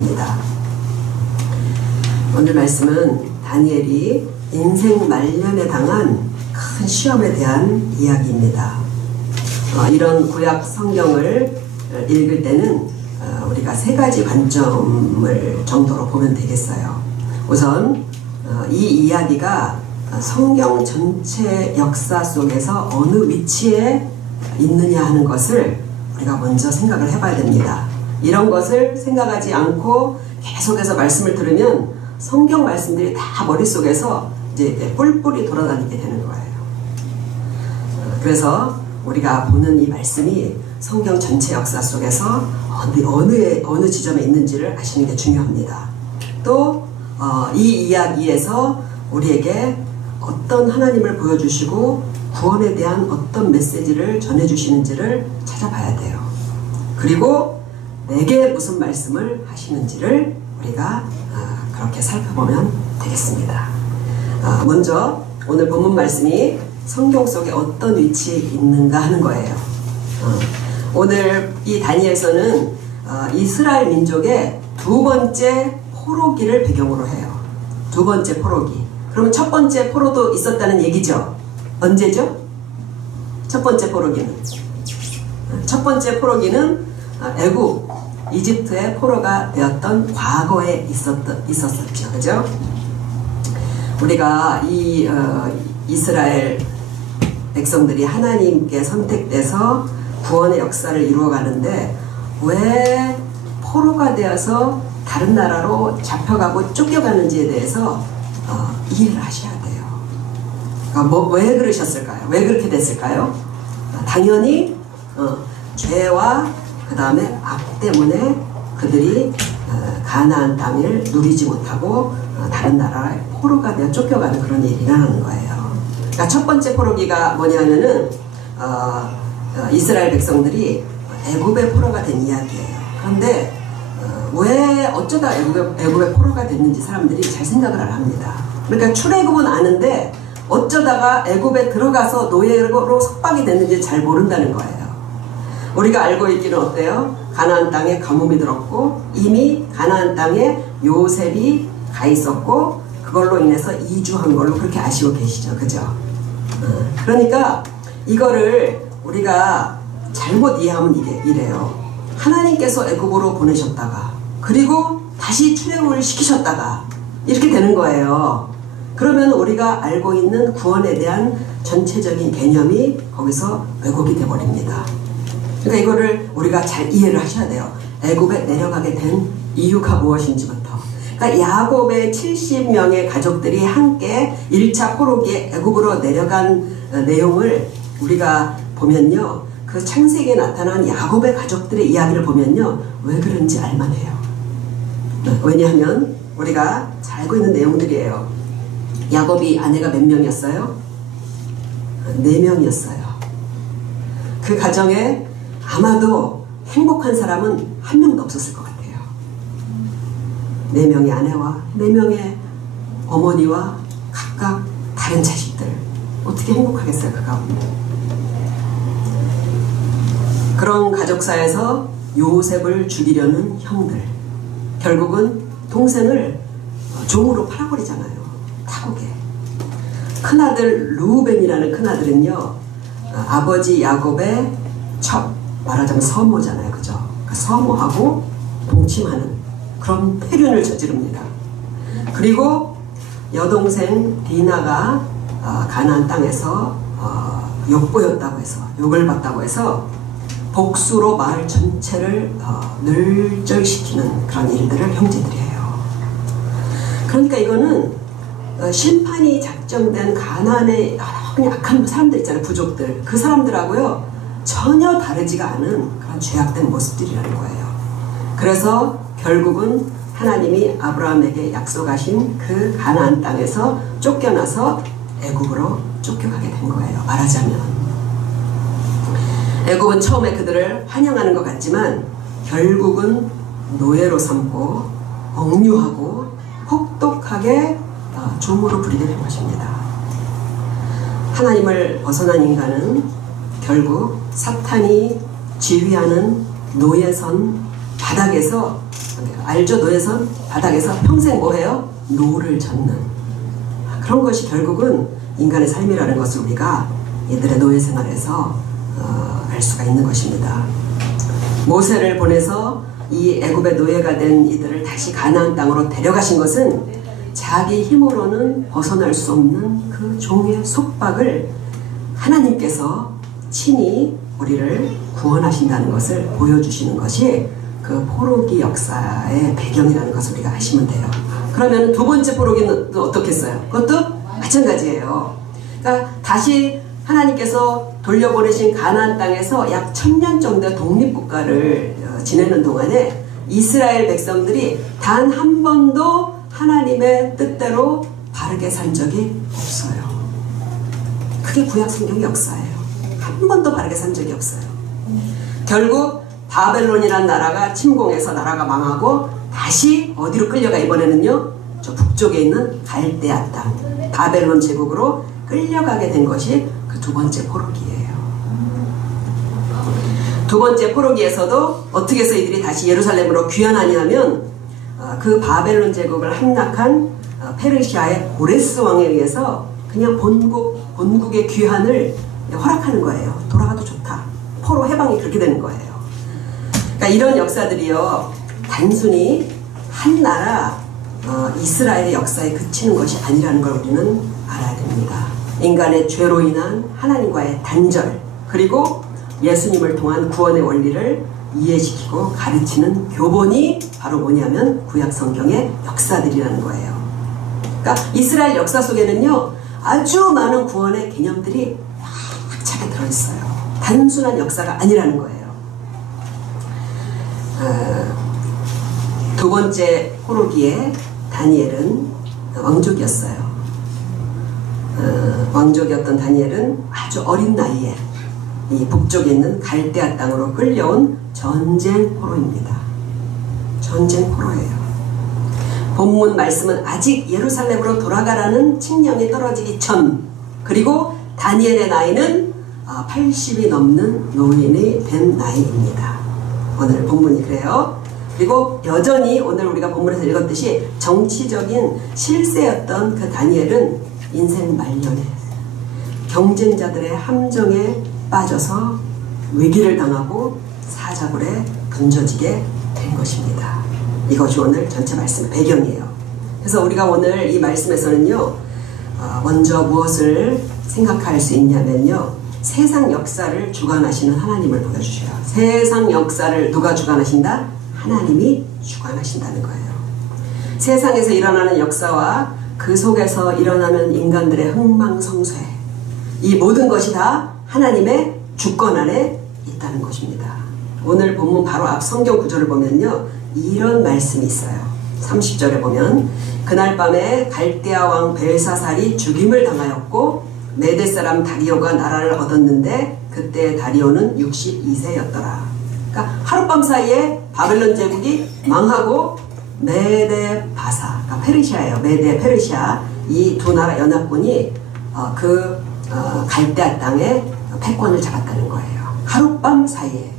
입니다. 오늘 말씀은 다니엘이 인생 말년에 당한 큰 시험에 대한 이야기입니다. 이런 구약 성경을 읽을 때는 우리가 세 가지 관점을 정도로 보면 되겠어요. 우선 이 이야기가 성경 전체 역사 속에서 어느 위치에 있느냐 하는 것을 우리가 먼저 생각을 해봐야 됩니다. 이런 것을 생각하지 않고 계속해서 말씀을 들으면 성경 말씀들이 다 머릿속에서 이제 뿔뿔이 돌아다니게 되는 거예요. 그래서 우리가 보는 이 말씀이 성경 전체 역사 속에서 어느 지점에 있는지를 아시는 게 중요합니다. 또 이 이야기에서 우리에게 어떤 하나님을 보여주시고 구원에 대한 어떤 메시지를 전해주시는지를 찾아봐야 돼요. 그리고 내게 무슨 말씀을 하시는지를 우리가 그렇게 살펴보면 되겠습니다. 먼저 오늘 본문 말씀이 성경 속에 어떤 위치에 있는가 하는 거예요. 오늘 이 다니엘서는 이스라엘 민족의 두 번째 포로기를 배경으로 해요. 두 번째 포로기. 그러면 첫 번째 포로도 있었다는 얘기죠. 언제죠? 첫 번째 포로기는? 첫 번째 포로기는 애굽, 이집트의 포로가 되었던 과거에 있었었죠. 그죠? 우리가 이스라엘 백성들이 하나님께 선택돼서 구원의 역사를 이루어가는데 왜 포로가 되어서 다른 나라로 잡혀가고 쫓겨가는지에 대해서 이해를 하셔야 돼요. 그러니까 왜 그러셨을까요? 왜 그렇게 됐을까요? 당연히 죄와 그 다음에 악 때문에 그들이 가나안 땅을 누리지 못하고 다른 나라에 포로가 되어 쫓겨가는 그런 일이 일어나는 거예요. 그러니까 첫 번째 포로기가 뭐냐면은 이스라엘 백성들이 애굽의 포로가 된 이야기예요. 그런데 왜 어쩌다 애굽의 포로가 됐는지 사람들이 잘 생각을 안 합니다. 그러니까 출애굽은 아는데 어쩌다가 애굽에 들어가서 노예로 속박이 됐는지 잘 모른다는 거예요. 우리가 알고 있기는 어때요? 가나안 땅에 가뭄이 들었고 이미 가나안 땅에 요셉이 가 있었고 그걸로 인해서 이주한 걸로 그렇게 아시고 계시죠. 그죠? 그러니까 이거를 우리가 잘못 이해하면 이래요. 하나님께서 애굽으로 보내셨다가 그리고 다시 출애굽을 시키셨다가 이렇게 되는 거예요. 그러면 우리가 알고 있는 구원에 대한 전체적인 개념이 거기서 왜곡이 돼버립니다. 그러니까 이거를 우리가 잘 이해를 하셔야 돼요. 애굽에 내려가게 된 이유가 무엇인지부터. 그러니까 야곱의 70명의 가족들이 함께 1차 포로기에 애굽으로 내려간 내용을 우리가 보면요. 그 창세기에 나타난 야곱의 가족들의 이야기를 보면요. 왜 그런지 알만해요. 왜냐하면 우리가 잘 알고 있는 내용들이에요. 야곱이 아내가 몇 명이었어요? 4명이었어요. 그 가정에 아마도 행복한 사람은 한 명도 없었을 것 같아요. 4명의 아내와 4명의 어머니와 각각 다른 자식들. 어떻게 행복하겠어요, 그 가운데. 그런 가족사에서 요셉을 죽이려는 형들. 결국은 동생을 종으로 팔아버리잖아요. 타국에. 큰아들 루벤이라는 큰아들은요. 아버지 야곱의 말하자면 서모잖아요. 그죠? 그러니까 서모하고 동침하는 그런 폐륜을 저지릅니다. 그리고 여동생 디나가 가나안 땅에서 욕보였다고 해서 욕을 받다고 해서 복수로 마을 전체를 늘절시키는 그런 일들을 형제들이 해요. 그러니까 이거는 심판이 작정된 가나안의 여러 약한 사람들 있잖아요. 부족들. 그 사람들하고요. 전혀 다르지가 않은 그런 죄악된 모습들이라는 거예요. 그래서 결국은 하나님이 아브라함에게 약속하신 그 가나안 땅에서 쫓겨나서 애굽으로 쫓겨가게 된 거예요. 말하자면. 애굽은 처음에 그들을 환영하는 것 같지만 결국은 노예로 삼고 억류하고 혹독하게 종으로 부리게 된 것입니다. 하나님을 벗어난 인간은 결국 사탄이 지휘하는 노예선 바닥에서, 알죠? 노예선? 바닥에서 평생 뭐해요? 노를 젓는 그런 것이 결국은 인간의 삶이라는 것을 우리가 이들의 노예 생활에서 알 수가 있는 것입니다. 모세를 보내서 이 애굽의 노예가 된 이들을 다시 가나안 땅으로 데려가신 것은 자기 힘으로는 벗어날 수 없는 그 종의 속박을 하나님께서 친히 우리를 구원하신다는 것을 보여주시는 것이 그 포로기 역사의 배경이라는 것을 우리가 아시면 돼요. 그러면 두 번째 포로기는 또 어떻겠어요? 그것도 마찬가지예요. 그러니까 다시 하나님께서 돌려보내신 가나안 땅에서 약 1000년 정도의 독립국가를 지내는 동안에 이스라엘 백성들이 단 한 번도 하나님의 뜻대로 바르게 산 적이 없어요. 그게 구약 성경의 역사예요. 한 번도 바르게 산 적이 없어요. 결국 바벨론이라는 나라가 침공해서 나라가 망하고 다시 어디로 끌려가 이번에는요. 저 북쪽에 있는 갈대아 땅 바벨론 제국으로 끌려가게 된 것이 그 두 번째 포로기예요. 두 번째 포로기에서도 어떻게 해서 이들이 다시 예루살렘으로 귀환하냐면 그 바벨론 제국을 함락한 페르시아의 고레스 왕에 의해서 그냥 본국의 귀환을 허락하는 거예요. 돌아가도 좋다. 포로 해방이 그렇게 되는 거예요. 그러니까 이런 역사들이요. 단순히 한 나라 이스라엘의 역사에 그치는 것이 아니라는 걸 우리는 알아야 됩니다. 인간의 죄로 인한 하나님과의 단절 그리고 예수님을 통한 구원의 원리를 이해시키고 가르치는 교본이 바로 뭐냐면 구약 성경의 역사들이라는 거예요. 그러니까 이스라엘 역사 속에는요. 아주 많은 구원의 개념들이 확차게 들어있어요. 단순한 역사가 아니라는 거예요. 두 번째 포로기에 다니엘은 왕족이었어요. 왕족이었던 다니엘은 아주 어린 나이에 이 북쪽에 있는 갈대아 땅으로 끌려온 전쟁 포로입니다. 전쟁 포로예요. 본문 말씀은 아직 예루살렘으로 돌아가라는 칙령이 떨어지기 전 그리고 다니엘의 나이는 80이 넘는 노인이 된 나이입니다. 오늘 본문이 그래요. 그리고 여전히 오늘 우리가 본문에서 읽었듯이 정치적인 실세였던 그 다니엘은 인생 말년에 경쟁자들의 함정에 빠져서 위기를 당하고 사자굴에 던져지게 된 것입니다. 이것이 오늘 전체 말씀의 배경이에요. 그래서 우리가 오늘 이 말씀에서는요. 먼저 무엇을 생각할 수 있냐면요. 세상 역사를 주관하시는 하나님을 보여주셔요. 세상 역사를 누가 주관하신다? 하나님이 주관하신다는 거예요. 세상에서 일어나는 역사와 그 속에서 일어나는 인간들의 흥망성쇠 이 모든 것이 다 하나님의 주권 안에 있다는 것입니다. 오늘 본문 바로 앞 성경 구절을 보면요. 이런 말씀이 있어요. 30절에 보면 그날 밤에 갈대아 왕 벨사살이 죽임을 당하였고 메대 사람 다리오가 나라를 얻었는데 그때 다리오는 62세였더라. 그러니까 하룻밤 사이에 바벨론 제국이 망하고 메대 바사, 그러니까 페르시아예요. 메대 페르시아 이 두 나라 연합군이 갈대아 땅에 패권을 잡았다는 거예요. 하룻밤 사이에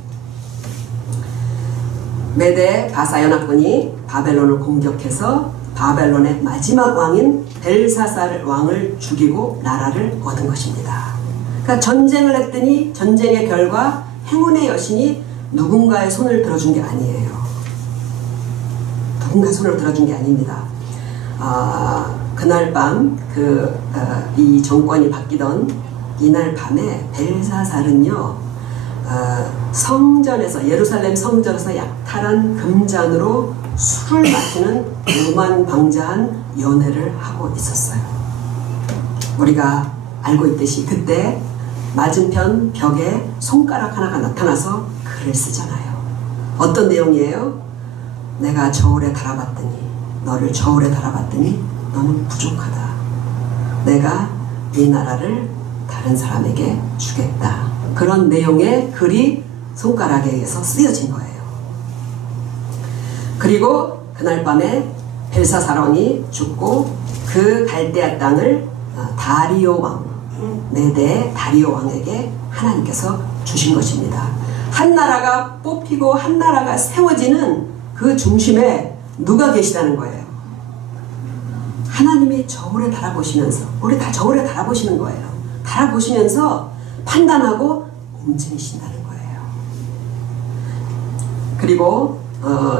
메대 바사 연합군이 바벨론을 공격해서 바벨론의 마지막 왕인 벨사살 왕을 죽이고 나라를 얻은 것입니다. 그러니까 전쟁을 했더니 전쟁의 결과 행운의 여신이 누군가의 손을 들어준 게 아니에요. 누군가의 손을 들어준 게 아닙니다. 그날 밤 이 정권이 바뀌던 이날 밤에 벨사살은요 성전에서 예루살렘 성전에서 약탈한 금잔으로 술을 마시는 오만방자한 연회를 하고 있었어요. 우리가 알고 있듯이 그때 맞은편 벽에 손가락 하나가 나타나서 글을 쓰잖아요. 어떤 내용이에요? 내가 저울에 달아봤더니 너를 저울에 달아봤더니 너는 부족하다. 내가 이 나라를 다른 사람에게 주겠다. 그런 내용의 글이 손가락에 의해서 쓰여진 거예요. 그리고 그날 밤에 벨사살 왕이 죽고 그 갈대아 땅을 다리오 왕, 메대 다리오 왕에게 하나님께서 주신 것입니다. 한 나라가 뽑히고 한 나라가 세워지는 그 중심에 누가 계시다는 거예요? 하나님이 저울에 달아보시면서, 우리 다 저울에 달아보시는 거예요. 달아보시면서 판단하고 움직이신다는 거예요. 그리고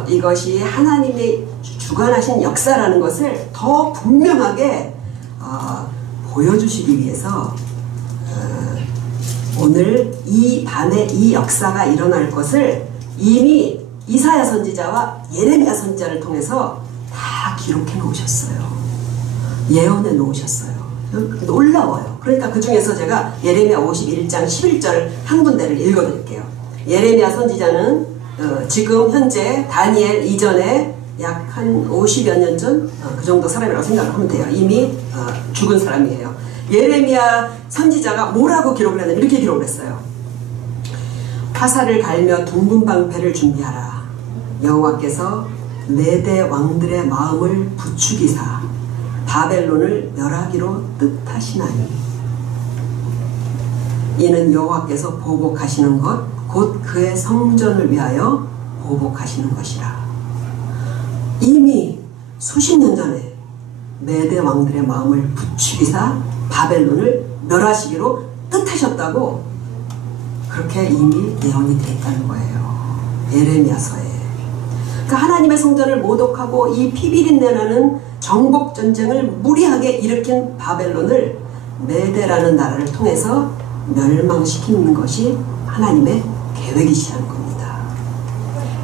이것이 하나님의 주관하신 역사라는 것을 더 분명하게 보여주시기 위해서 오늘 이 밤에 이 역사가 일어날 것을 이미 이사야 선지자와 예레미야 선지자를 통해서 다 기록해 놓으셨어요. 예언해 놓으셨어요. 놀라워요. 그러니까 그 중에서 제가 예레미야 51장 11절 한 군데를 읽어드릴게요. 예레미야 선지자는 지금 현재 다니엘 이전에 약 한 50여 년 전 그 정도 사람이라고 생각을 하면 돼요. 이미 죽은 사람이에요. 예레미야 선지자가 뭐라고 기록을 했냐면 이렇게 기록을 했어요. 화살을 갈며 둥근 방패를 준비하라. 여호와께서 메대 왕들의 마음을 부추기사 바벨론을 멸하기로 뜻하시나니 이는 여호와께서 보복하시는 것 곧 그의 성전을 위하여 보복하시는 것이라. 이미 수십 년 전에 메대 왕들의 마음을 부추기사 바벨론을 멸하시기로 뜻하셨다고 그렇게 이미 예언이 되어 있다는 거예요. 예레미야서에. 그러니까 하나님의 성전을 모독하고 이 피비린내나는 정복전쟁을 무리하게 일으킨 바벨론을 메대라는 나라를 통해서 멸망시키는 것이 하나님의 계획이시라는 겁니다.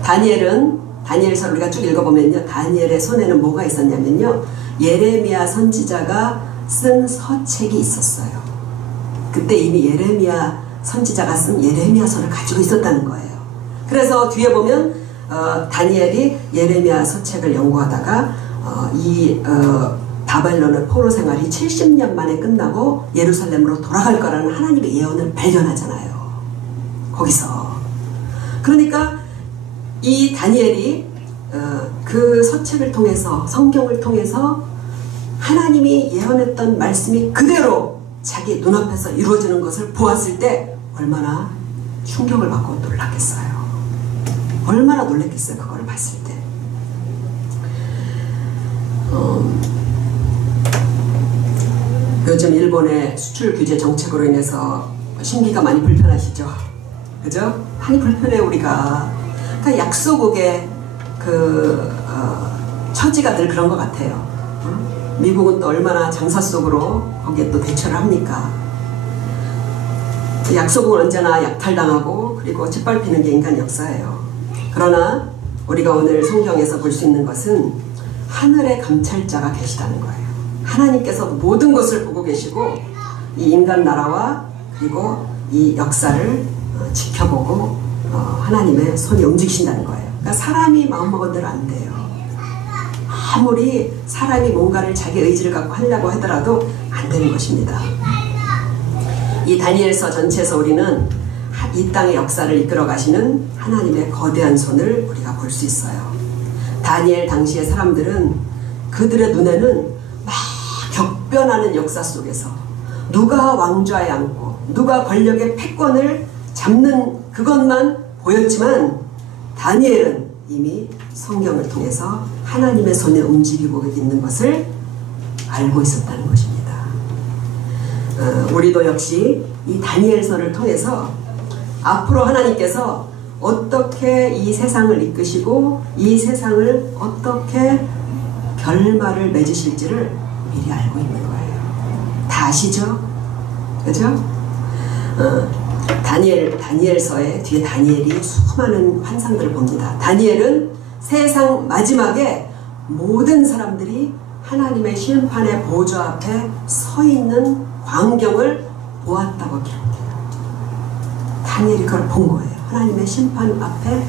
다니엘서를 우리가 쭉 읽어보면요. 다니엘의 손에는 뭐가 있었냐면요. 예레미야 선지자가 쓴 서책이 있었어요. 그때 이미 예레미야 선지자가 쓴 예레미야서를 가지고 있었다는 거예요. 그래서 뒤에 보면 다니엘이 예레미야 서책을 연구하다가 바벨론의 포로 생활이 70년 만에 끝나고 예루살렘으로 돌아갈 거라는 하나님의 예언을 발견하잖아요. 거기서. 그러니까 이 다니엘이 그 서책을 통해서 성경을 통해서 하나님이 예언했던 말씀이 그대로 자기 눈앞에서 이루어지는 것을 보았을 때 얼마나 충격을 받고 놀랐겠어요. 얼마나 놀랐겠어요. 그걸 봤을 때. 요즘 일본의 수출 규제 정책으로 인해서 심기가 많이 불편하시죠? 그죠? 많이 불편해 우리가. 그러니까 약소국의 처지가 늘 그런 것 같아요. 미국은 또 얼마나 장사 속으로 거기에 또 대처를 합니까? 약소국은 언제나 약탈당하고 그리고 짓밟히는 게 인간 역사예요. 그러나 우리가 오늘 성경에서 볼 수 있는 것은 하늘의 감찰자가 계시다는 거예요. 하나님께서 모든 것을 보고 계시고 이 인간 나라와 그리고 이 역사를 지켜보고 하나님의 손이 움직이신다는 거예요. 그러니까 사람이 마음먹은 대로 안 돼요. 아무리 사람이 뭔가를 자기 의지를 갖고 하려고 하더라도 안 되는 것입니다. 이 다니엘서 전체에서 우리는 이 땅의 역사를 이끌어 가시는 하나님의 거대한 손을 우리가 볼 수 있어요. 다니엘 당시의 사람들은 그들의 눈에는 막 격변하는 역사 속에서 누가 왕좌에 앉고 누가 권력의 패권을 잡는 그것만 보였지만 다니엘은 이미 성경을 통해서 하나님의 손에 움직이고 있는 것을 알고 있었다는 것입니다. 우리도 역시 이 다니엘서를 통해서 앞으로 하나님께서 어떻게 이 세상을 이끄시고 이 세상을 어떻게 결말을 맺으실지를 미리 알고 있는 거예요. 다 아시죠? 그죠? 다니엘서에 뒤에 다니엘이 수많은 환상들을 봅니다. 다니엘은 세상 마지막에 모든 사람들이 하나님의 심판의 보좌 앞에 서 있는 광경을 보았다고 기록해요. 다니엘이 그걸 본 거예요. 하나님의 심판 앞에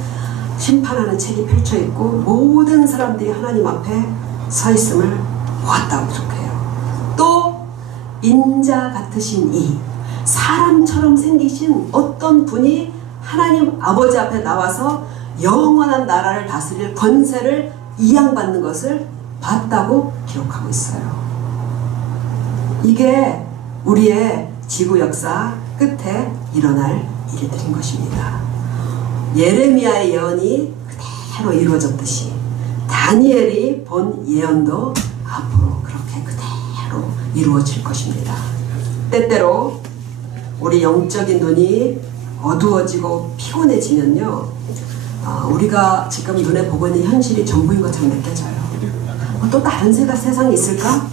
심판하는 책이 펼쳐 있고 모든 사람들이 하나님 앞에 서 있음을 보았다고 기록해요. 또 인자 같으신 이 사람처럼 생기신 어떤 분이 하나님 아버지 앞에 나와서 영원한 나라를 다스릴 권세를 이양받는 것을 봤다고 기록하고 있어요. 이게 우리의 지구 역사 끝에 일어날 일들인 것입니다. 예레미야의 예언이 그대로 이루어졌듯이 다니엘이 본 예언도 앞으로 그렇게 그대로 이루어질 것입니다. 때때로 우리 영적인 눈이 어두워지고 피곤해지면요, 우리가 지금 눈에 보고 있는 현실이 전부인 것처럼 느껴져요. 또 다른 세상이 있을까?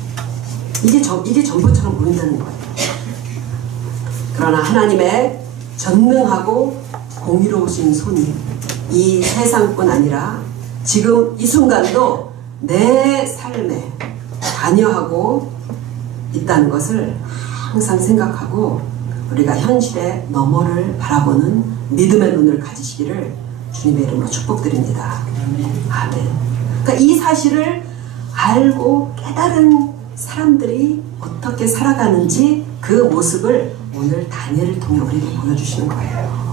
이게 전부처럼 보인다는 거예요. 그러나 하나님의 전능하고 공의로우신 손이 이 세상뿐 아니라 지금 이 순간도 내 삶에 관여하고 있다는 것을 항상 생각하고 우리가 현실의 너머를 바라보는 믿음의 눈을 가지시기를 주님의 이름으로 축복드립니다. 아멘. 그러니까 이 사실을 알고 깨달은 사람들이 어떻게 살아가는지 그 모습을 오늘 다니엘을 통해 우리에게 보여주시는 거예요.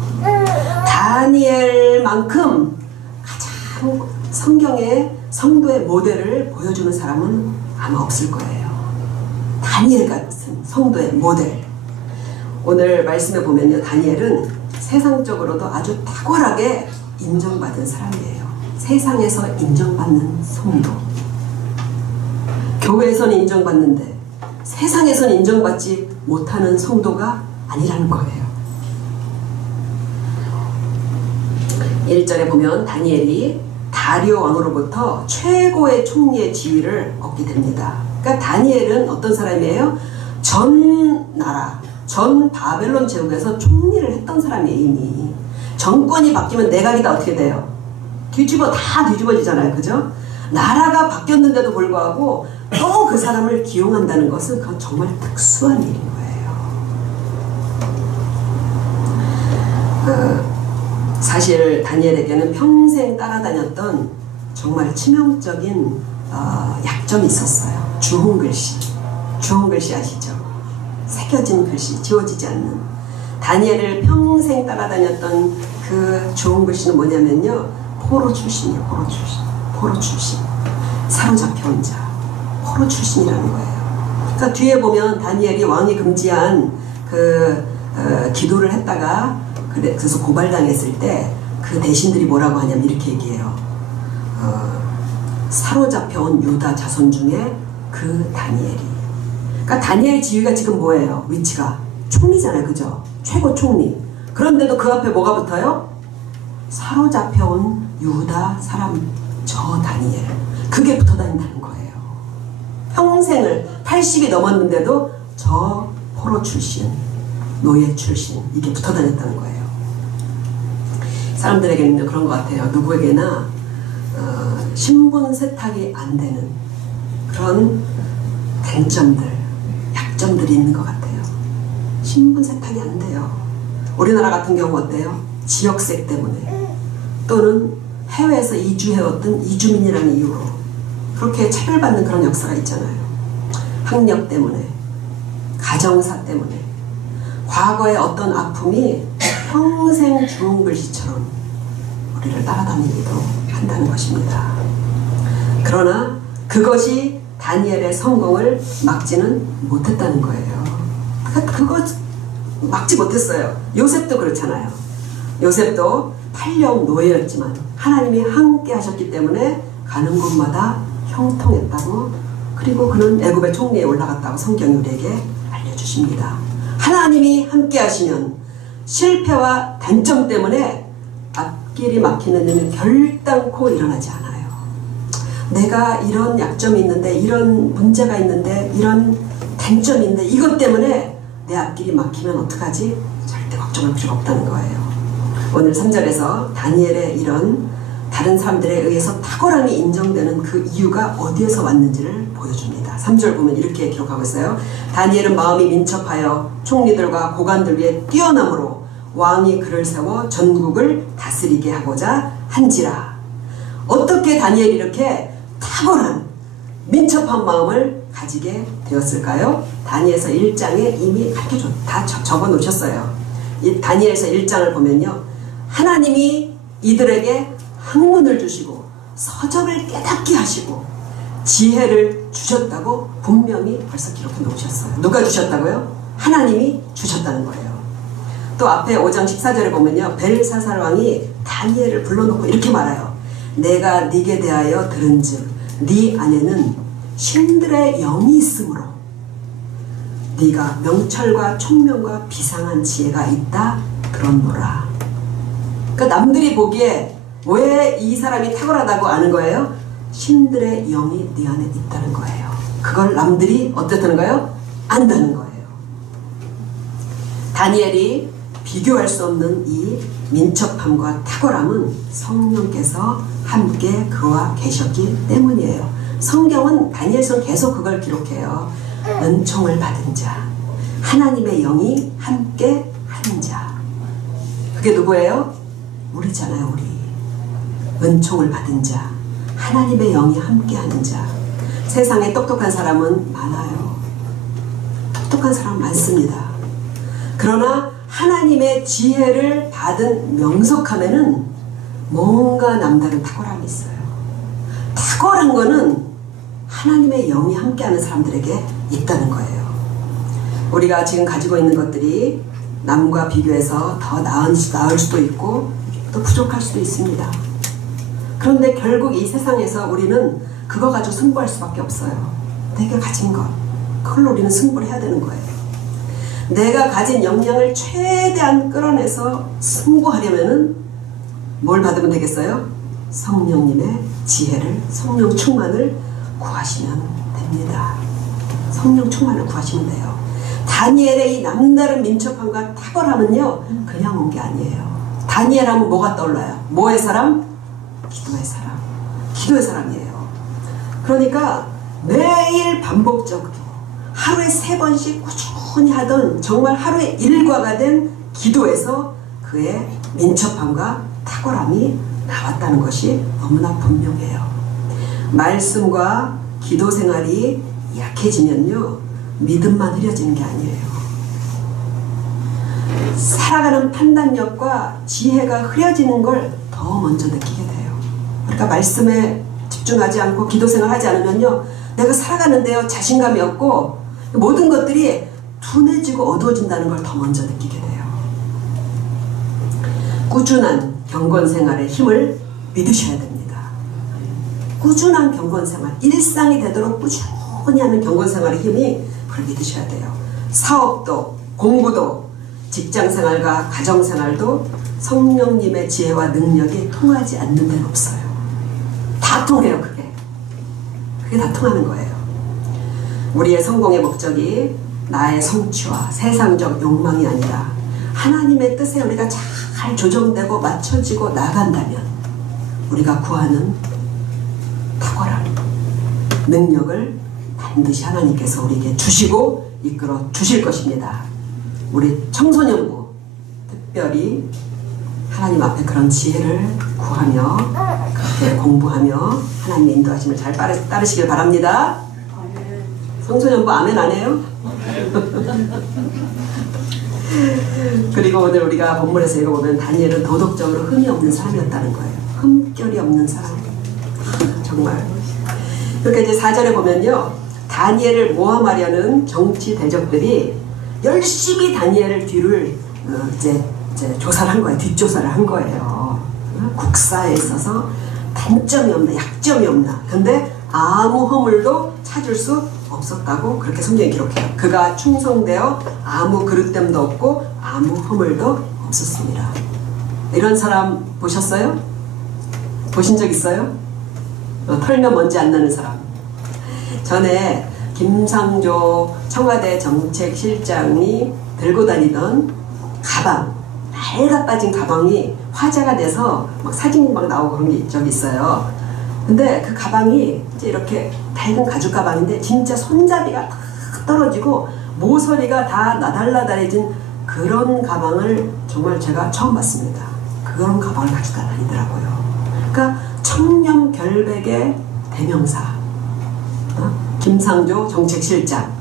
다니엘만큼 가장 성경의 성도의 모델을 보여주는 사람은 아마 없을 거예요. 다니엘 같은 성도의 모델. 오늘 말씀에 보면요, 다니엘은 세상적으로도 아주 탁월하게 인정받은 사람이에요. 세상에서 인정받는 성도. 교회에서는 인정받는데 세상에서는 인정받지 못하는 성도가 아니라는 거예요. 1절에 보면 다니엘이 다리오 왕으로부터 최고의 총리의 지위를 얻게 됩니다. 그러니까 다니엘은 어떤 사람이에요? 전 나라, 전 바벨론 제국에서 총리를 했던 사람이에요. 이미 정권이 바뀌면 내각이 다 어떻게 돼요? 다 뒤집어지잖아요. 그죠? 나라가 바뀌었는데도 불구하고 또 그 사람을 기용한다는 것은 그건 정말 특수한 일인 거예요. 사실 다니엘에게는 평생 따라다녔던 정말 치명적인 약점이 있었어요. 주홍글씨. 주홍글씨 아시죠? 새겨진 글씨, 지워지지 않는. 다니엘을 평생 따라다녔던 그 주홍글씨는 뭐냐면요, 포로 출신이에요. 포로 출신. 사로잡혀온 자. 포로 출신이라는 거예요. 그러니까 뒤에 보면 다니엘이 왕이 금지한 기도를 했다가 그래서 고발당했을 때 그 대신들이 뭐라고 하냐면 이렇게 얘기해요. 사로잡혀온 유다 자손 중에 그 다니엘이. 그러니까 다니엘 지위가 지금 뭐예요? 위치가 총리잖아요. 그죠? 최고 총리. 그런데도 그 앞에 뭐가 붙어요? 사로잡혀온 유다 사람 저 다니엘. 그게 붙어 다닌다는 거예요. 평생을 80이 넘었는데도 저 포로 출신, 노예 출신, 이게 붙어 다녔다는 거예요. 사람들에게는 그런 것 같아요. 누구에게나 신분 세탁이 안 되는 그런 단점들, 약점들이 있는 것 같아요. 신분 세탁이 안 돼요. 우리나라 같은 경우 어때요? 지역색 때문에 또는 해외에서 이주해왔던 이주민이라는 이유로 그렇게 차별받는 그런 역사가 있잖아요. 학력 때문에, 가정사 때문에 과거의 어떤 아픔이 평생 주홍글씨처럼 우리를 따라다니기도 한다는 것입니다. 그러나 그것이 다니엘의 성공을 막지는 못했다는 거예요. 그거 막지 못했어요. 요셉도 그렇잖아요. 요셉도 8년 노예였지만 하나님이 함께 하셨기 때문에 가는 곳마다 형통했다고, 그리고 그는 애굽의 총리에 올라갔다고 성경이 우리에게 알려주십니다. 하나님이 함께 하시면 실패와 단점 때문에 앞길이 막히는 일은 결단코 일어나지 않아요. 내가 이런 약점이 있는데, 이런 문제가 있는데, 이런 단점이 있는데 이것 때문에 내 앞길이 막히면 어떡하지? 절대 걱정할 필요가 없다는 거예요. 오늘 3절에서 다니엘의 이런 다른 사람들에 의해서 탁월함이 인정되는 그 이유가 어디에서 왔는지를 보여줍니다. 3절 보면 이렇게 기록하고 있어요. 다니엘은 마음이 민첩하여 총리들과 고관들 위에 뛰어남으로 왕이 그를 세워 전국을 다스리게 하고자 한지라. 어떻게 다니엘이 이렇게 탁월한 민첩한 마음을 가지게 되었을까요? 다니엘서 1장에 이미 다 적어 놓으셨어요. 이 다니엘서 1장을 보면요, 하나님이 이들에게 학문을 주시고 서적을 깨닫게 하시고 지혜를 주셨다고 분명히 벌써 기록해 놓으셨어요. 누가 주셨다고요? 하나님이 주셨다는 거예요. 또 앞에 5장 14절에 보면요, 벨사살 왕이 다니엘을 불러놓고 이렇게 말해요. 내가 네게 대하여 들은즉 네 안에는 신들의 영이 있으므로 네가 명철과 총명과 비상한 지혜가 있다 들었노라. 그러니까 남들이 보기에 왜 이 사람이 탁월하다고 아는 거예요? 신들의 영이 네 안에 있다는 거예요. 그걸 남들이 어떻다는 거예요? 안다는 거예요. 다니엘이 비교할 수 없는 이 민첩함과 탁월함은 성령께서 함께 그와 계셨기 때문이에요. 성경은 다니엘서는 계속 그걸 기록해요. 은총을 받은 자, 하나님의 영이 함께 하는 자. 그게 누구예요? 우리잖아요. 우리. 은총을 받은 자, 하나님의 영이 함께 하는 자. 세상에 똑똑한 사람은 많아요. 똑똑한 사람 많습니다. 그러나 하나님의 지혜를 받은 명석함에는 뭔가 남다른 탁월함이 있어요. 탁월한 거는 하나님의 영이 함께하는 사람들에게 있다는 거예요. 우리가 지금 가지고 있는 것들이 남과 비교해서 더 나을 수도 있고 또 부족할 수도 있습니다. 그런데 결국 이 세상에서 우리는 그거 가지고 승부할 수밖에 없어요. 내가 가진 것, 그걸로 우리는 승부를 해야 되는 거예요. 내가 가진 역량을 최대한 끌어내서 승부하려면은 뭘 받으면 되겠어요? 성령님의 지혜를, 성령 충만을 구하시면 됩니다. 성령 충만을 구하시면 돼요. 다니엘의 이 남다른 민첩함과 탁월함은요, 그냥 온 게 아니에요. 다니엘 하면 뭐가 떠올라요? 뭐의 사람? 기도의 사람. 기도의 사람이에요. 그러니까 매일 반복적으로 하루에 3번씩 꾸준히 하던 정말 하루의 일과가 된 기도에서 그의 민첩함과 탁월함이 나왔다는 것이 너무나 분명해요. 말씀과 기도 생활이 약해지면요, 믿음만 흐려지는 게 아니에요. 살아가는 판단력과 지혜가 흐려지는 걸 더 먼저 느끼게 돼요. 그러니까 말씀에 집중하지 않고 기도 생활하지 않으면요, 내가 살아가는데요 자신감이 없고 모든 것들이 둔해지고 어두워진다는 걸 더 먼저 느끼게 돼요. 꾸준한 경건 생활의 힘을 믿으셔야 됩니다. 꾸준한 경건 생활, 일상이 되도록 꾸준히 하는 경건 생활의 힘이 그걸 믿으셔야 돼요. 사업도, 공부도, 직장생활과 가정생활도 성령님의 지혜와 능력이 통하지 않는 데는 없어요. 다 통해요. 그게 다 통하는 거예요. 우리의 성공의 목적이 나의 성취와 세상적 욕망이 아니라 하나님의 뜻에 우리가 잘 조정되고 맞춰지고 나간다면 우리가 구하는 탁월한 능력을 반드시 하나님께서 우리에게 주시고 이끌어 주실 것입니다. 우리 청소년부 특별히 하나님 앞에 그런 지혜를 구하며 그렇게 공부하며 하나님의 인도하심을 잘 따르시길 바랍니다. 청소년부 아멘 안 해요? 그리고 오늘 우리가 본문에서 읽어보면 다니엘은 도덕적으로 흠이 없는 사람이었다는 거예요. 흠결이 없는 사람. 정말. 그렇게 이제 4절에 보면요, 다니엘을 모함하려는 정치 대적들이 열심히 다니엘을 뒤를 이제 조사를 한 거예요. 뒷조사를 한 거예요. 국사에 있어서 단점이 없나 약점이 없나. 근데 아무 허물도 찾을 수 없었다고 그렇게 성경에 기록해요. 그가 충성되어 아무 그릇됨도 없고 아무 허물도 없었습니다. 이런 사람 보셨어요? 보신 적 있어요? 털면 먼지 안 나는 사람. 전에 김상조 청와대 정책실장이 들고 다니던 가방, 낡아 빠진 가방이 화제가 돼서 막 사진 막 나오고 그런 게 적이 있어요. 근데 그 가방이 이제 이렇게 낡은 가죽 가방인데 진짜 손잡이가 탁 떨어지고 모서리가 다 나달라달해진 그런 가방을 정말 제가 처음 봤습니다. 그런 가방을 가지고 다니더라고요. 그러니까 청렴결백의 대명사, 김상조 정책실장,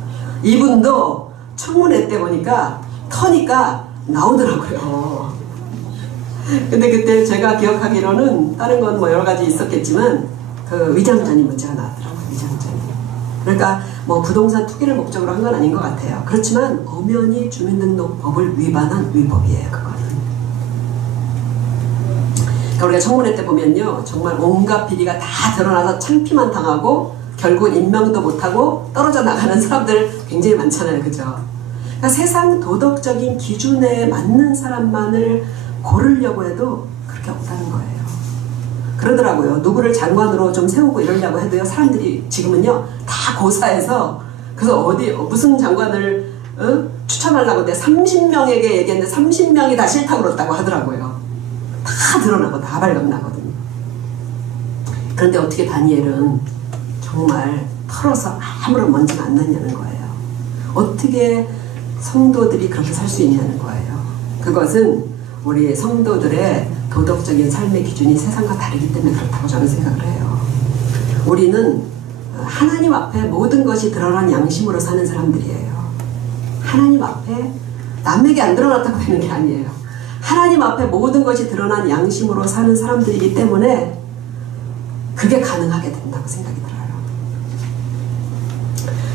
이분도 청문회 때 보니까 터니까 나오더라고요. 근데 그때 제가 기억하기로는 다른 건 뭐 여러 가지 있었겠지만 그 위장전이 문제가 나왔더라고요. 위장전이. 그러니까 뭐 부동산 투기를 목적으로 한 건 아닌 것 같아요. 그렇지만 엄연히 주민등록법을 위반한 위법이에요. 그거는. 우리가 청문회 때 보면요, 정말 온갖 비리가 다 드러나서 창피만 당하고 결국 임명도 못하고 떨어져 나가는 사람들 굉장히 많잖아요. 그죠? 그러니까 세상 도덕적인 기준에 맞는 사람만을 고르려고 해도 그렇게 없다는 거예요. 그러더라고요. 누구를 장관으로 좀 세우고 이러려고 해도요, 사람들이 지금은요 다 고사해서, 그래서 무슨 장관을 추천하려고 때 30명에게 얘기했는데 30명이 다 싫다고 그랬다고 하더라고요. 다 드러나고 다 발각나거든요. 그런데 어떻게 다니엘은 정말 털어서 아무런 먼지가 안 났냐는 거예요. 어떻게 성도들이 그렇게 살 수 있냐는 거예요. 그것은 우리 성도들의 도덕적인 삶의 기준이 세상과 다르기 때문에 그렇다고 저는 생각을 해요. 우리는 하나님 앞에 모든 것이 드러난 양심으로 사는 사람들이에요. 하나님 앞에 남에게 안 드러났다고 되는 게 아니에요. 하나님 앞에 모든 것이 드러난 양심으로 사는 사람들이기 때문에 그게 가능하게 된다고 생각이 들어요.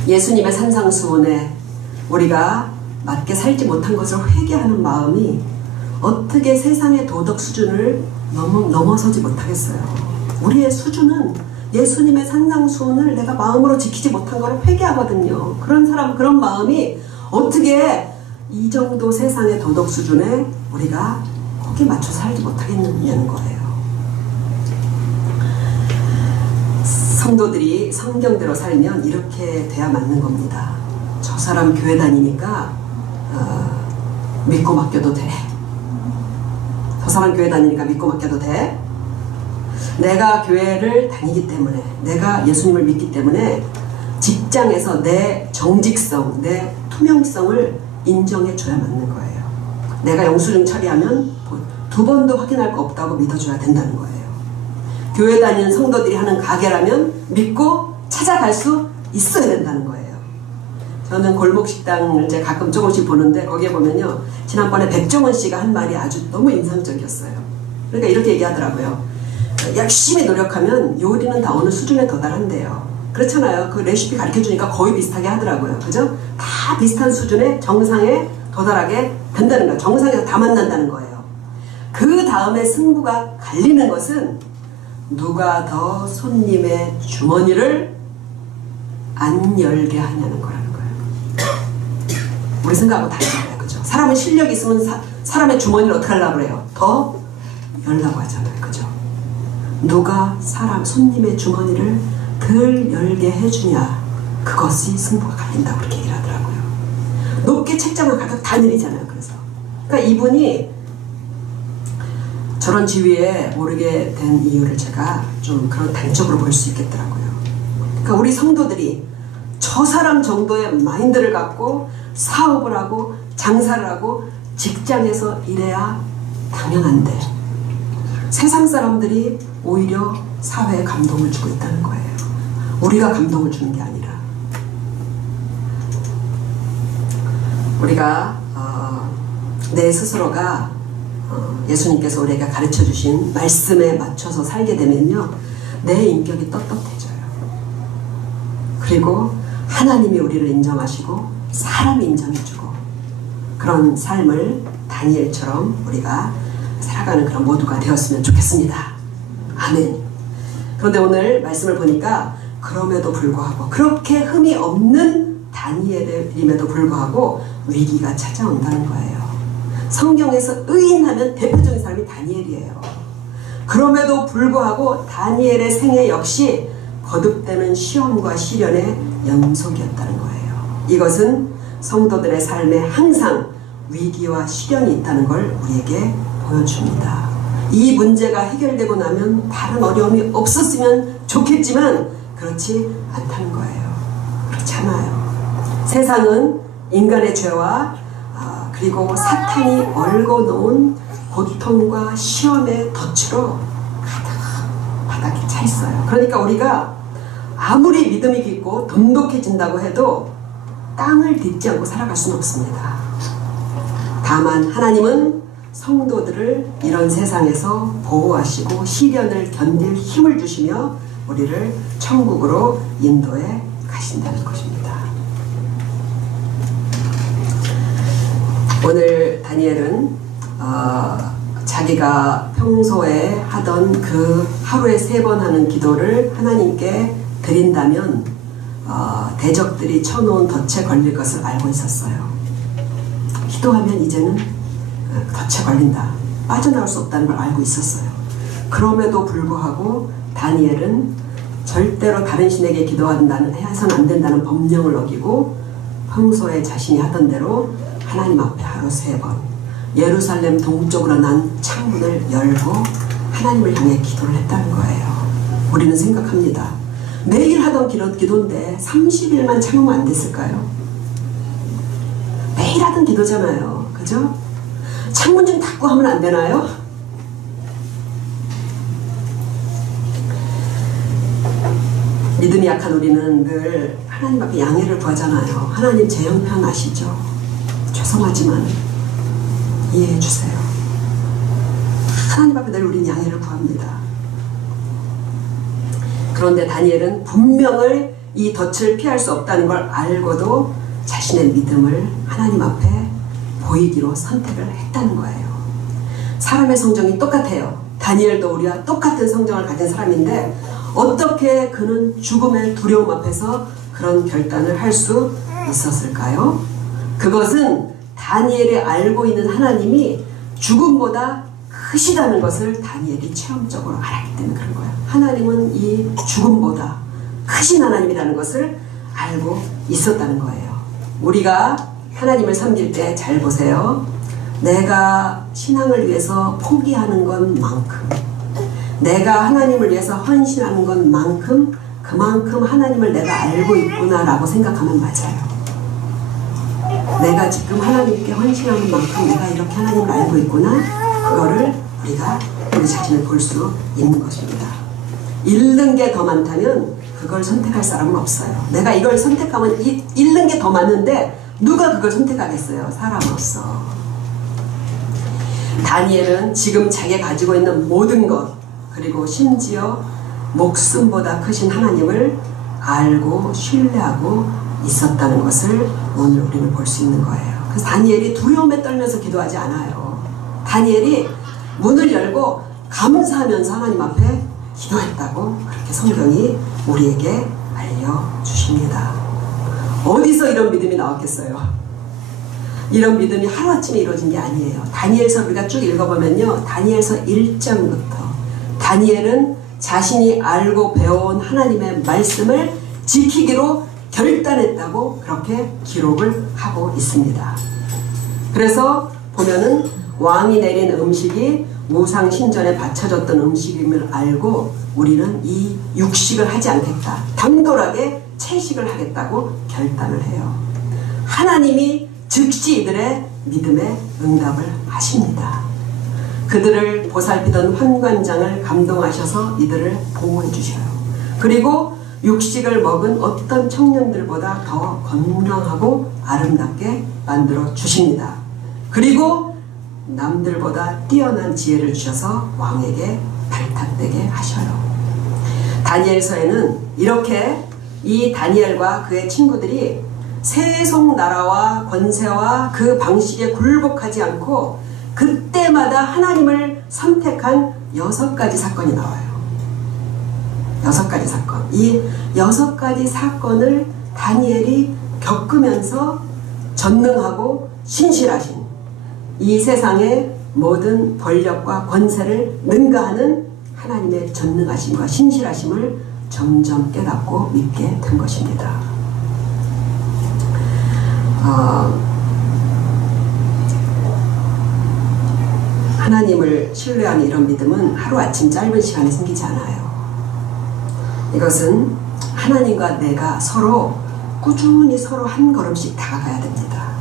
예수님의 산상수훈에 우리가 맞게 살지 못한 것을 회개하는 마음이 어떻게 세상의 도덕 수준을 넘어서지 못하겠어요. 우리의 수준은 예수님의 산상수훈을 내가 마음으로 지키지 못한 걸 회개하거든요. 그런 마음이 어떻게 이 정도 세상의 도덕 수준에 우리가 거기에 맞춰 살지 못하겠느냐는 거예요. 성도들이 성경대로 살면 이렇게 돼야 맞는 겁니다. 저 사람 교회 다니니까 믿고 맡겨도 돼. 저 사람 교회 다니니까 믿고 맡겨도 돼. 내가 교회를 다니기 때문에, 내가 예수님을 믿기 때문에 직장에서 내 정직성, 내 투명성을 인정해줘야 맞는 거예요. 내가 영수증 처리하면 2번도 확인할 거 없다고 믿어줘야 된다는 거예요. 교회 다니는 성도들이 하는 가게라면 믿고 찾아갈 수 있어야 된다는 거예요. 저는 골목식당을 이제 가끔 조금씩 보는데 거기에 보면요, 지난번에 백종원 씨가 한 말이 아주 너무 인상적이었어요. 그러니까 이렇게 얘기하더라고요. 열심히 노력하면 요리는 다 어느 수준에 도달한대요. 그렇잖아요. 그 레시피 가르쳐주니까 거의 비슷하게 하더라고요. 그죠? 다 비슷한 수준의 정상에 도달하게 된다는 거예요. 정상에서 다 만난다는 거예요. 그 다음에 승부가 갈리는 것은 누가 더 손님의 주머니를 안 열게 하냐는 거라는 거예요. 우리 생각하고 다르잖아요. 그죠? 사람은 실력이 있으면 사람의 주머니를 어떻게 하려고 그래요? 더 열라고 하잖아요. 그죠? 누가 손님의 주머니를 덜 열게 해주냐, 그것이 승부가 갈린다고 그렇게 얘기를 하더라고요. 높게 책장을 가격 다 내리잖아요. 그러니까 이분이 저런 지위에 오르게 된 이유를 제가 좀 그런 단적으로 볼 수 있겠더라고요. 그러니까 우리 성도들이 저 사람 정도의 마인드를 갖고 사업을 하고 장사를 하고 직장에서 일해야 당연한데, 세상 사람들이 오히려 사회에 감동을 주고 있다는 거예요. 우리가 감동을 주는 게 아니라. 우리가 내 스스로가 예수님께서 우리에게 가르쳐주신 말씀에 맞춰서 살게 되면요, 내 인격이 떳떳해져요. 그리고 하나님이 우리를 인정하시고 사람이 인정해주고, 그런 삶을 다니엘처럼 우리가 살아가는 그런 모두가 되었으면 좋겠습니다. 아멘. 그런데 오늘 말씀을 보니까 그럼에도 불구하고, 그렇게 흠이 없는 다니엘임에도 불구하고 위기가 찾아온다는 거예요. 성경에서 의인하면 대표적인 사람이 다니엘이에요. 그럼에도 불구하고 다니엘의 생애 역시 거듭되는 시험과 시련의 연속이었다는 거예요. 이것은 성도들의 삶에 항상 위기와 시련이 있다는 걸 우리에게 보여줍니다. 이 문제가 해결되고 나면 다른 어려움이 없었으면 좋겠지만 그렇지 않다는 거예요. 그렇지 않아요. 세상은 인간의 죄와 그리고 사탄이 얽어놓은 고통과 시험의 덫으로 가득 바닥에 차 있어요. 그러니까 우리가 아무리 믿음이 깊고 돈독해진다고 해도 땅을 딛지 않고 살아갈 수는 없습니다. 다만 하나님은 성도들을 이런 세상에서 보호하시고 시련을 견딜 힘을 주시며 우리를 천국으로 인도해 가신다는 것입니다. 오늘 다니엘은 자기가 평소에 하던 그 하루에 3번 하는 기도를 하나님께 드린다면 대적들이 쳐놓은 덫에 걸릴 것을 알고 있었어요. 기도하면 이제는 덫에 걸린다. 빠져나올 수 없다는 걸 알고 있었어요. 그럼에도 불구하고 다니엘은 절대로 다른 신에게 해서는 안 된다는 법령을 어기고 평소에 자신이 하던 대로 하나님 앞에 하루 3번 예루살렘 동쪽으로 난 창문을 열고 하나님을 향해 기도를 했다는 거예요. 우리는 생각합니다. 매일 하던 기도인데 30일만 참으면 안 됐을까요? 매일 하던 기도잖아요. 그죠? 창문 좀 닫고 하면 안 되나요? 믿음이 약한 우리는 늘 하나님 앞에 양해를 구하잖아요. 하나님 제 형편 아시죠? 죄송하지만 이해해 주세요. 하나님 앞에 늘 우리는 양해를 구합니다. 그런데 다니엘은 분명을 이 덫을 피할 수 없다는 걸 알고도 자신의 믿음을 하나님 앞에 보이기로 선택을 했다는 거예요. 사람의 성정이 똑같아요. 다니엘도 우리와 똑같은 성정을 가진 사람인데 어떻게 그는 죽음의 두려움 앞에서 그런 결단을 할 수 있었을까요? 그것은 다니엘이 알고 있는 하나님이 죽음보다 크시다는 것을 다니엘이 체험적으로 알았기 때문에 그런 거예요. 하나님은 이 죽음보다 크신 하나님이라는 것을 알고 있었다는 거예요. 우리가 하나님을 섬길 때 잘 보세요. 내가 신앙을 위해서 포기하는 것만큼, 내가 하나님을 위해서 헌신하는 것만큼 그만큼 하나님을 내가 알고 있구나라고 생각하면 맞아요. 내가 지금 하나님께 헌신하는 만큼 내가 이렇게 하나님을 알고 있구나, 그거를 우리가 우리 자신을 볼 수 있는 것입니다. 잃는 게 더 많다면 그걸 선택할 사람은 없어요. 내가 이걸 선택하면 잃는 게 더 많은데 누가 그걸 선택하겠어요? 사람으로서. 다니엘은 지금 자기가 가지고 있는 모든 것, 그리고 심지어 목숨보다 크신 하나님을 알고 신뢰하고 있었다는 것을 오늘 우리는 볼 수 있는 거예요. 그래서 다니엘이 두려움에 떨면서 기도하지 않아요. 다니엘이 문을 열고 감사하면서 하나님 앞에 기도했다고 그렇게 성경이 우리에게 알려주십니다. 어디서 이런 믿음이 나왔겠어요? 이런 믿음이 하루아침에 이루어진 게 아니에요. 다니엘서 우리가 쭉 읽어보면요, 다니엘서 1장부터 다니엘은 자신이 알고 배워온 하나님의 말씀을 지키기로 결단했다고 그렇게 기록을 하고 있습니다. 그래서 보면은 왕이 내린 음식이 우상 신전에 바쳐졌던 음식임을 알고 우리는 이 육식을 하지 않겠다, 당돌하게 채식을 하겠다고 결단을 해요. 하나님이 즉시 이들의 믿음에 응답을 하십니다. 그들을 보살피던 환관장을 감동하셔서 이들을 보호해 주셔요. 그리고 육식을 먹은 어떤 청년들보다 더 건강하고 아름답게 만들어 주십니다. 그리고 남들보다 뛰어난 지혜를 주셔서 왕에게 발탁되게 하셔요. 다니엘서에는 이렇게 이 다니엘과 그의 친구들이 세속 나라와 권세와 그 방식에 굴복하지 않고 그때마다 하나님을 선택한 6가지 사건이 나와요. 6가지 사건. 이 6가지 사건을 다니엘이 겪으면서 전능하고 신실하신, 이 세상의 모든 권력과 권세를 능가하는 하나님의 전능하심과 신실하심을 점점 깨닫고 믿게 된 것입니다. 하나님을 신뢰하는 이런 믿음은 하루아침 짧은 시간에 생기지 않아요. 이것은 하나님과 내가 서로 꾸준히 서로 한 걸음씩 다가가야 됩니다.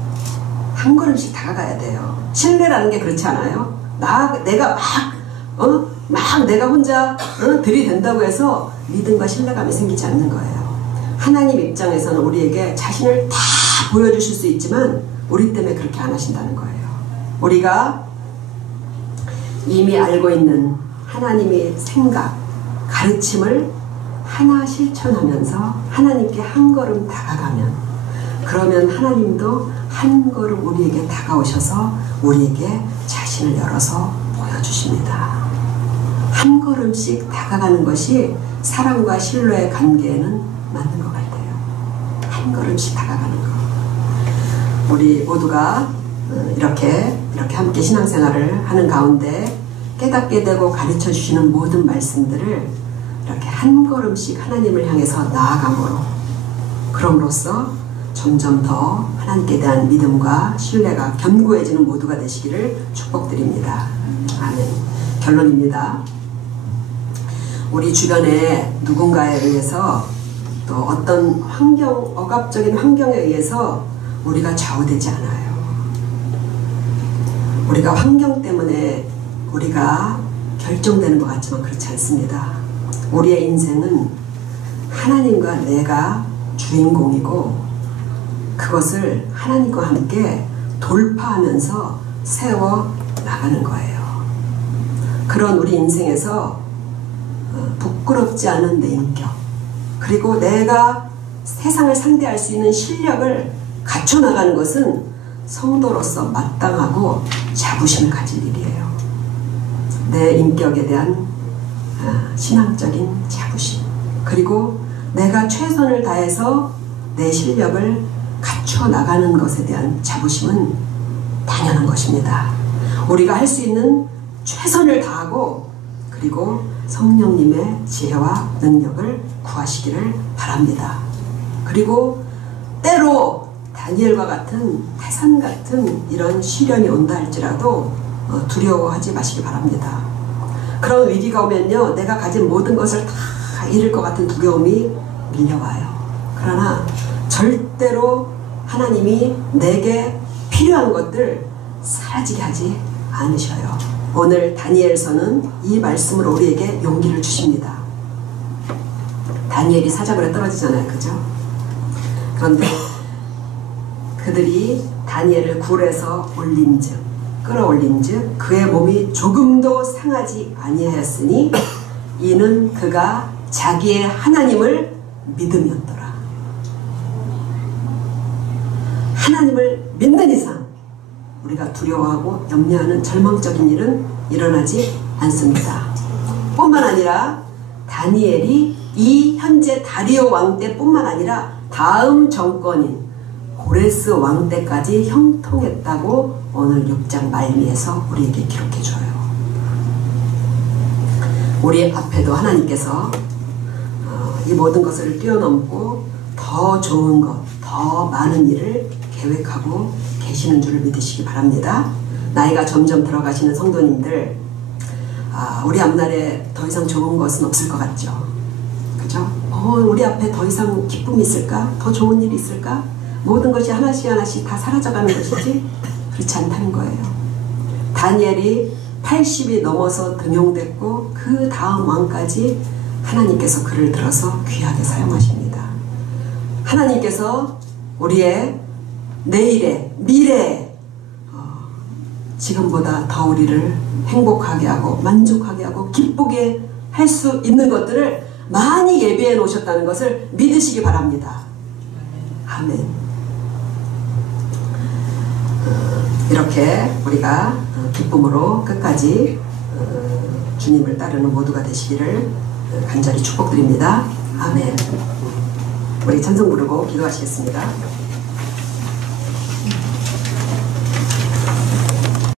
한 걸음씩 다가가야 돼요. 신뢰라는 게 그렇지 않아요? 내가 막 내가 혼자 들이댄다고 해서 믿음과 신뢰감이 생기지 않는 거예요. 하나님 입장에서는 우리에게 자신을 다 보여주실 수 있지만 우리 때문에 그렇게 안 하신다는 거예요. 우리가 이미 알고 있는 하나님의 생각, 가르침을 하나 실천하면서 하나님께 한 걸음 다가가면, 그러면 하나님도 한 걸음 우리에게 다가오셔서 우리에게 자신을 열어서 주십니다. 한 걸음씩 다가가는 것이 사랑과 신뢰의 관계에는 맞는 것 같아요. 한 걸음씩 다가가는 것. 우리 모두가 이렇게 함께 신앙생활을 하는 가운데 깨닫게 되고 가르쳐 주시는 모든 말씀들을 이렇게 한 걸음씩 하나님을 향해서 나아감으로, 그럼으로써 점점 더 하나님께 대한 믿음과 신뢰가 견고해지는 모두가 되시기를 축복드립니다. 아멘. 결론입니다. 우리 주변에 누군가에 의해서 또 어떤 억압적인 환경에 의해서 우리가 좌우되지 않아요. 우리가 환경 때문에 우리가 결정되는 것 같지만 그렇지 않습니다. 우리의 인생은 하나님과 내가 주인공이고, 그것을 하나님과 함께 돌파하면서 세워 나가는 거예요. 그런 우리 인생에서 부끄럽지 않은 내 인격, 그리고 내가 세상을 상대할 수 있는 실력을 갖춰 나가는 것은 성도로서 마땅하고 자부심을 가질 일이에요. 내 인격에 대한 신앙적인 자부심, 그리고 내가 최선을 다해서 내 실력을 갖춰 나가는 것에 대한 자부심은 당연한 것입니다. 우리가 할 수 있는 최선을 다하고, 그리고 성령님의 지혜와 능력을 구하시기를 바랍니다. 그리고 때로 다니엘과 같은 태산 같은 이런 시련이 온다 할지라도 두려워하지 마시기 바랍니다. 그런 위기가 오면요, 내가 가진 모든 것을 다 잃을 것 같은 두려움이 밀려와요. 그러나 절대로 하나님이 내게 필요한 것들 사라지게 하지 않으셔요. 오늘 다니엘서는 이 말씀으로 우리에게 용기를 주십니다. 다니엘이 사자굴에 떨어지잖아요. 그죠? 그런데 그들이 다니엘을 굴에서 끌어올린즉 그의 몸이 조금도 상하지 아니하였으니 이는 그가 자기의 하나님을 믿음이었더라. 하나님을 믿는 이상 우리가 두려워하고 염려하는 절망적인 일은 일어나지 않습니다. 뿐만 아니라 다니엘이 이 현재 다리오 왕 때뿐만 아니라 다음 정권인 고레스 왕 때까지 형통했다고 오늘 6장 말미에서 우리에게 기록해줘요. 우리 앞에도 하나님께서 이 모든 것을 뛰어넘고 더 좋은 것, 더 많은 일을 계획하고 계시는 줄을 믿으시기 바랍니다. 나이가 점점 들어가시는 성도님들, 우리 앞날에 더 이상 좋은 것은 없을 것 같죠? 그죠? 우리 앞에 더 이상 기쁨이 있을까? 더 좋은 일이 있을까? 모든 것이 하나씩 하나씩 다 사라져가는 것이지? 그렇지 않다는 거예요. 다니엘이 80이 넘어서 등용됐고 그 다음 왕까지 하나님께서 그를 들어서 귀하게 사용하십니다. 하나님께서 우리의 내일의 미래에 지금보다 더 우리를 행복하게 하고 만족하게 하고 기쁘게 할 수 있는 것들을 많이 예비해 놓으셨다는 것을 믿으시기 바랍니다. 아멘. 이렇게 우리가 기쁨으로 끝까지 주님을 따르는 모두가 되시기를 간절히 축복드립니다. 아멘. 우리 찬송 부르고 기도하시겠습니다.